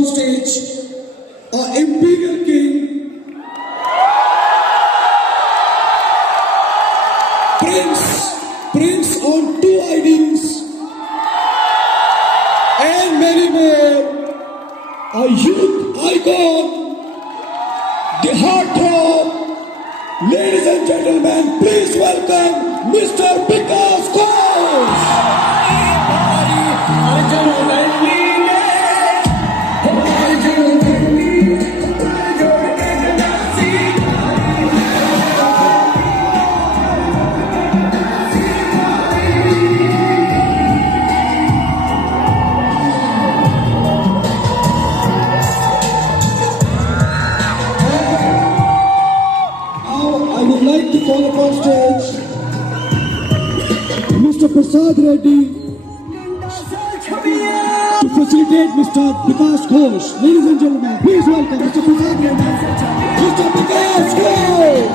on stage, our Imperial King, Prince on 2 IDs, and many more, a youth icon, the heartthrob. Ladies and gentlemen, please welcome Mr. Vikas Ghosh. I would like to call upon stage Mr. Prasad Reddy to facilitate Mr. Vikas Ghosh. Ladies and gentlemen, please welcome Mr. Prasad Reddy. Mr. Vikas Ghosh.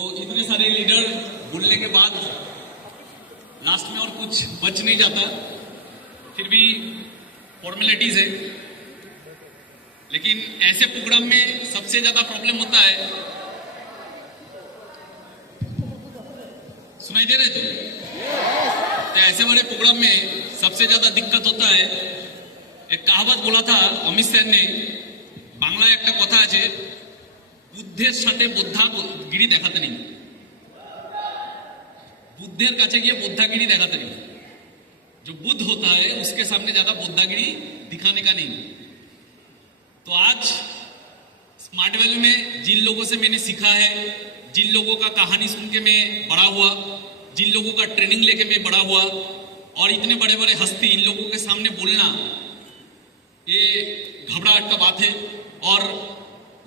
तो इतने सारे leader बोलने के बाद last में और कुछ बच नहीं जाता, फिर भी फॉर्मेलिटीज है। लेकिन ऐसे प्रोग्राम में सबसे ज्यादा प्रॉब्लम होता है, सुनाई दे रहे तो ऐसे बड़े प्रोग्राम में सबसे ज्यादा दिक्कत होता है। एक कहावत बोला था अमित सेन ने, बांग्ला एक कथा है, বুদ্ধের সাথে বোদ্ধাগিরি দেখাতে নেই, बुद्धेर काछे गিয়ে बोद्धागिरी देखाते नहीं। जो बुद्ध होता है उसके सामने ज्यादा बोद्धागिरी दिखाने का नहीं। तो आज स्मार्ट वैल्यू में जिन लोगों से मैंने सीखा है, जिन लोगों का कहानी सुन के मैं बड़ा हुआ, जिन लोगों का ट्रेनिंग लेके मैं बड़ा हुआ, और इतने बड़े बड़े हस्ती इन लोगों के सामने बोलना ये घबराहट का बात है। और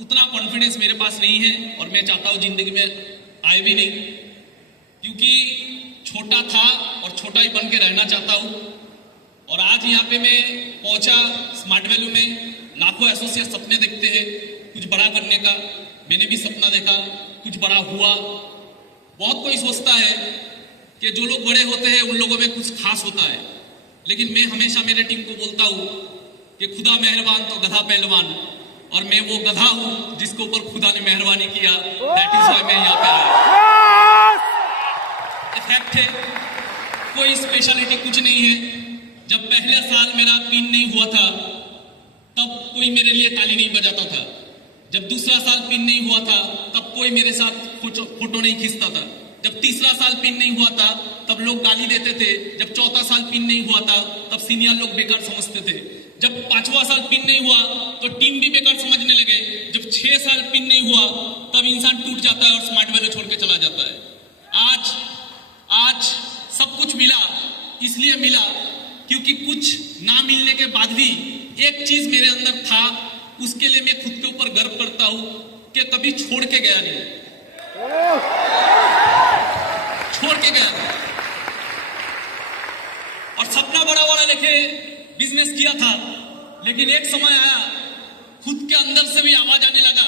उतना कॉन्फिडेंस मेरे पास नहीं है और मैं चाहता हूं जिंदगी में आए भी नहीं, क्योंकि छोटा था और छोटा ही बन के रहना चाहता हूं। और आज यहाँ पे मैं पहुंचा स्मार्ट वैल्यू में। लाखों एसोसिएट सपने देखते हैं कुछ बड़ा करने का, मैंने भी सपना देखा, कुछ बड़ा हुआ। बहुत कोई सोचता है कि जो लोग बड़े होते हैं उन लोगों में कुछ खास होता है, लेकिन मैं हमेशा मेरे टीम को बोलता हूं कि खुदा मेहरबान तो गधा पहलवान, और मैं वो गधा हूं जिसके ऊपर खुदा ने मेहरबानी किया। दैट इज व्हाई मैं यहाँ पे आया। फैक्ट है, कोई स्पेशलिटी कुछ नहीं है। जब पहले साल मेरा पिन नहीं हुआ था तब कोई मेरे लिए ताली नहीं बजाता था। जब दूसरा साल पिन नहीं हुआ था तब कोई मेरे साथ फोटो नहीं खींचता था। जब तीसरा साल पिन नहीं हुआ था तब लोग गाली देते थे। जब चौथा साल पिन नहीं हुआ था तब सीनियर लोग बेकार समझते थे। जब 5वां साल पिन नहीं हुआ तो टीम भी बेकार समझने लगे। जब 6 साल पिन नहीं हुआ तब इंसान टूट जाता है और स्मार्ट वैल्यू छोड़ के चला जाता है। आज सब कुछ मिला, इसलिए मिला क्योंकि कुछ ना मिलने के बाद भी एक चीज मेरे अंदर था, उसके लिए मैं खुद के ऊपर गर्व करता हूं कि कभी छोड़ के गया नहीं, छोड़ के गया नहीं। और सपना बड़ा बड़ा देखे बिजनेस किया था, लेकिन एक समय आया खुद के अंदर से भी आवाज आने लगा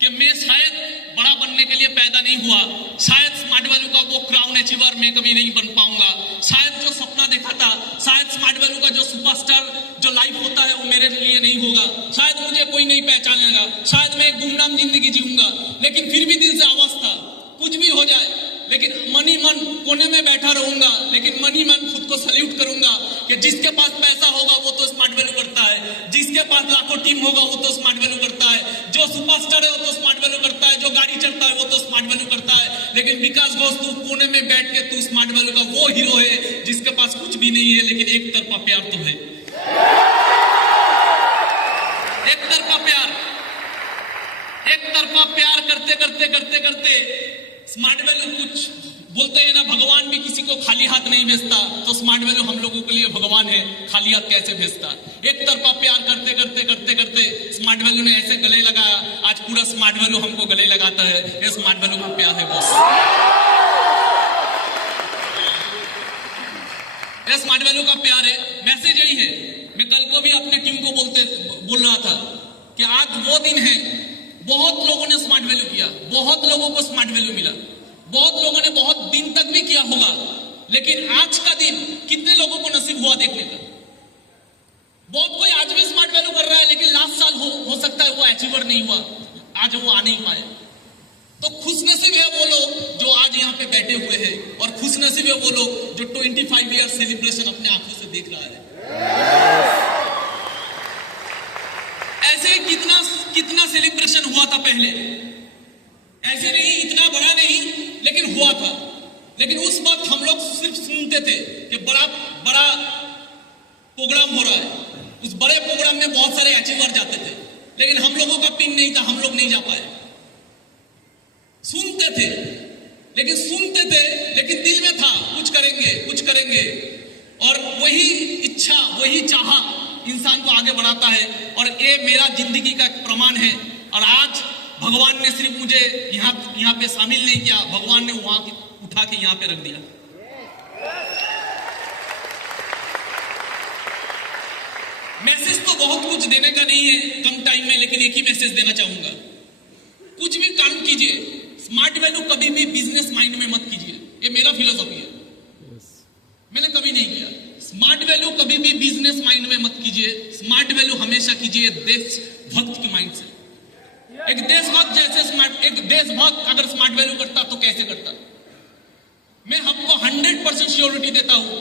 कि मैं शायद बड़ा बनने के लिए पैदा नहीं हुआ, शायद स्मार्ट वैल्यू का वो क्राउन अचीवर मैं कभी नहीं बन पाऊंगा, शायद जो सपना देखा था, शायद स्मार्ट वैल्यू का जो सुपरस्टार जो लाइफ होता है वो मेरे लिए नहीं होगा, शायद मुझे कोई नहीं पहचानेगा, शायद मैं एक गुमनाम जिंदगी जीऊंगा। लेकिन फिर भी दिल से आवाज था, कुछ भी हो जाए लेकिन मनी मन कोने में बैठा रहूंगा, लेकिन मनी मन खुद को सल्यूट करूंगा कि जिसके पास पैसा होगा वो तो स्मार्ट वैल्यू करता है, जिसके पास लाखों टीम होगा वो तो स्मार्ट वैल्यू करता है, जो सुपरस्टार है वो तो स्मार्ट वैल्यू करता है, जो गाड़ी चढ़ता है वो तो स्मार्ट वैल्यू करता है। लेकिन विकास घोष तू कोने में बैठ के तू स्मार्ट वैल्यू का वो हीरो है जिसके पास कुछ भी नहीं है, लेकिन एक तरफा प्यार तो है, एक तरफा प्यार, एक तरफा प्यार करते करते करते करते स्मार्ट वैल्यू कुछ बोलते हैं ना, भगवान भी किसी को खाली हाथ नहीं भेजता, तो स्मार्ट वैल्यू हम लोगों के लिए भगवान है, खाली हाथ कैसे भेजता। एक तरफा प्यार करते करते करते करते स्मार्ट वैल्यू ने ऐसे गले लगाया, आज पूरा स्मार्ट वैल्यू हमको गले लगाता है। ये स्मार्ट वैल्यू का प्यार है बॉस, ये स्मार्ट वैल्यू का प्यार है। मैसेज यही है, मैं कल को भी अपने टीम को बोल रहा था कि आज वो दिन है, बहुत लोगों ने स्मार्ट वैल्यू किया, बहुत लोगों को स्मार्ट वैल्यू मिला, बहुत लोगों ने बहुत दिन तक भी किया होगा, लेकिन आज का दिन कितने लोगों को नसीब हुआ देखने का। बहुत कोई आज भी स्मार्ट वैल्यू कर रहा है, लेकिन लास्ट साल हो सकता है वो अचीवर नहीं हुआ, आज वो आ नहीं पाए। तो खुशनसीब है वो लोग जो आज यहाँ पे बैठे हुए हैं, और खुशनसीब है वो लोग जो 25 ईयर सेलिब्रेशन अपने आंखों से देख रहा है। ऐसे कितना सेलिब्रेशन हुआ था पहले, ऐसे नहीं, इतना बड़ा नहीं, लेकिन हुआ था। लेकिन उस वक्त हम लोग सिर्फ सुनते थे कि बड़ा बड़ा प्रोग्राम हो रहा है, उस बड़े प्रोग्राम में बहुत सारे अचीवर जाते थे, लेकिन हम लोगों का पिन नहीं था, हम लोग नहीं जा पाए। सुनते थे लेकिन दिल में था कुछ करेंगे, और वही इच्छा वही चाह इंसान को आगे बढ़ाता है। और ये मेरा जिंदगी का एक प्रमाण है। और आज भगवान ने सिर्फ मुझे यहाँ पे शामिल नहीं किया, भगवान ने वहां उठा के यहाँ पे रख दिया। मैसेज तो बहुत कुछ देने का नहीं है कम टाइम में, लेकिन एक ही मैसेज देना चाहूंगा, कुछ भी काम कीजिए, स्मार्ट वैल्यू कभी भी बिजनेस माइंड में मत कीजिए। ये मेरा फिलोसॉफी है, मैंने कभी नहीं किया। स्मार्ट वैल्यू कभी भी बिजनेस माइंड में मत कीजिए, स्मार्ट वैल्यू हमेशा कीजिए देशभक्त की माइंड से। एक देशभक्त अगर स्मार्ट वैल्यू करता तो कैसे करता? मैं हमको 100% श्योरिटी देता हूं,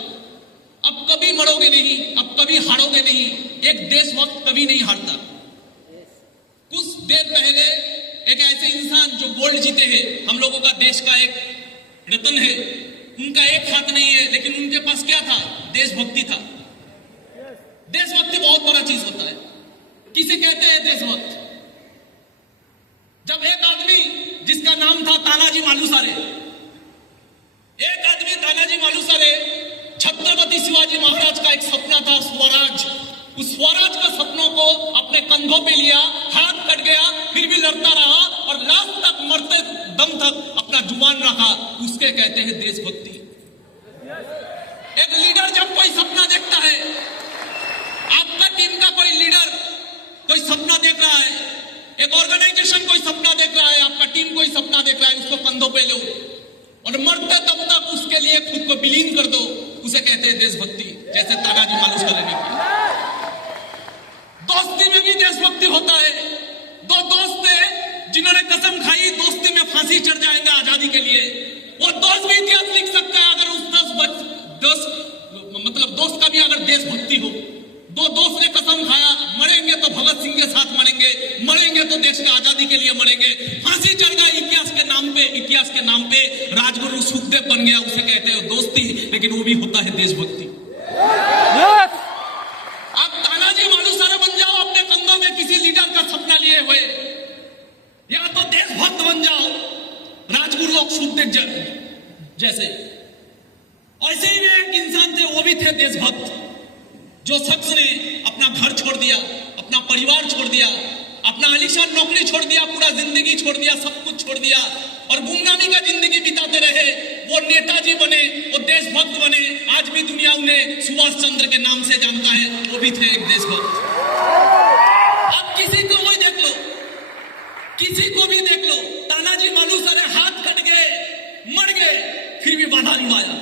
अब कभी मरोगे नहीं, अब कभी हारोगे नहीं, एक देशभक्त कभी नहीं हारता। कुछ देर पहले एक ऐसे इंसान जो गोल्ड जीते हैं, हम लोगों का देश का एक रत्न है, उनका एक हाथ नहीं है, लेकिन उनके पास क्या था? देशभक्ति था। देशभक्ति बहुत बड़ा चीज होता है। किसे कहते हैं देशभक्त? जब एक आदमी जिसका नाम था तानाजी मालुसरे, एक आदमी तानाजी मालुसरे, छत्रपति शिवाजी महाराज का एक सपना था स्वराज, उस स्वराज का सपनों को अपने कंधों पे लिया, हाथ कट गया, फिर भी लड़ता रहा और लास्ट तक मरते दम तक अपना जुबान रखा, उसके कहते हैं देशभक्ति। एक लीडर जब कोई सपना देखता है, आपका टीम का कोई लीडर कोई सपना देख रहा है, एक ऑर्गेनाइजेशन कोई सपना देख रहा है, आपका टीम कोई सपना देख रहा है, उसको कंधों पे लो और मरते दम तक उसके लिए खुद को विलीन कर दो, उसे कहते हैं देशभक्ति। जैसे तानाजी मालुसरे ने किया। दोस्ती में भी देशभक्ति होता है। दो दोस्त थे जिन्होंने कसम खाई दोस्ती में फांसी चढ़ जाएगा आजादी के लिए, वो दोस्त भी इतिहास लिख सकता है अगर उस दोस्त का भी अगर देशभक्ति हो। दो दोस्त ने कसम खाया, मरेंगे तो भगत सिंह के साथ मरेंगे तो देश का आजादी के लिए मरेंगे, फांसी चढ़ गई इतिहास के नाम पे राजगुरु सुखदेव बन गया, उसे कहते हैं दोस्ती, लेकिन वो भी होता है देशभक्ति। आप तानाजी मालुसरे बन जाओ अपने कंधों में किसी लीडर का सपना लिए हुए, या तो देशभक्त बन जाओ राजगुरु सुखदेव जैसे। ऐसे ही एक इंसान थे, वो भी थे देशभक्त, जो शख्स ने अपना घर छोड़ दिया, अपना परिवार छोड़ दिया, अपना आलीशान नौकरी छोड़ दिया, पूरा जिंदगी छोड़ दिया, सब कुछ छोड़ दिया और गुमनामी का जिंदगी बिताते रहे, वो नेताजी बने, वो देशभक्त बने। आज भी दुनिया उन्हें सुभाष चंद्र के नाम से जानता है, वो भी थे एक देशभक्त। अब किसी को भी देख लो, किसी को भी देख लो, तानाजी मालूसरे हाथ कट गए, मर गए, फिर भी बाधा निभाया।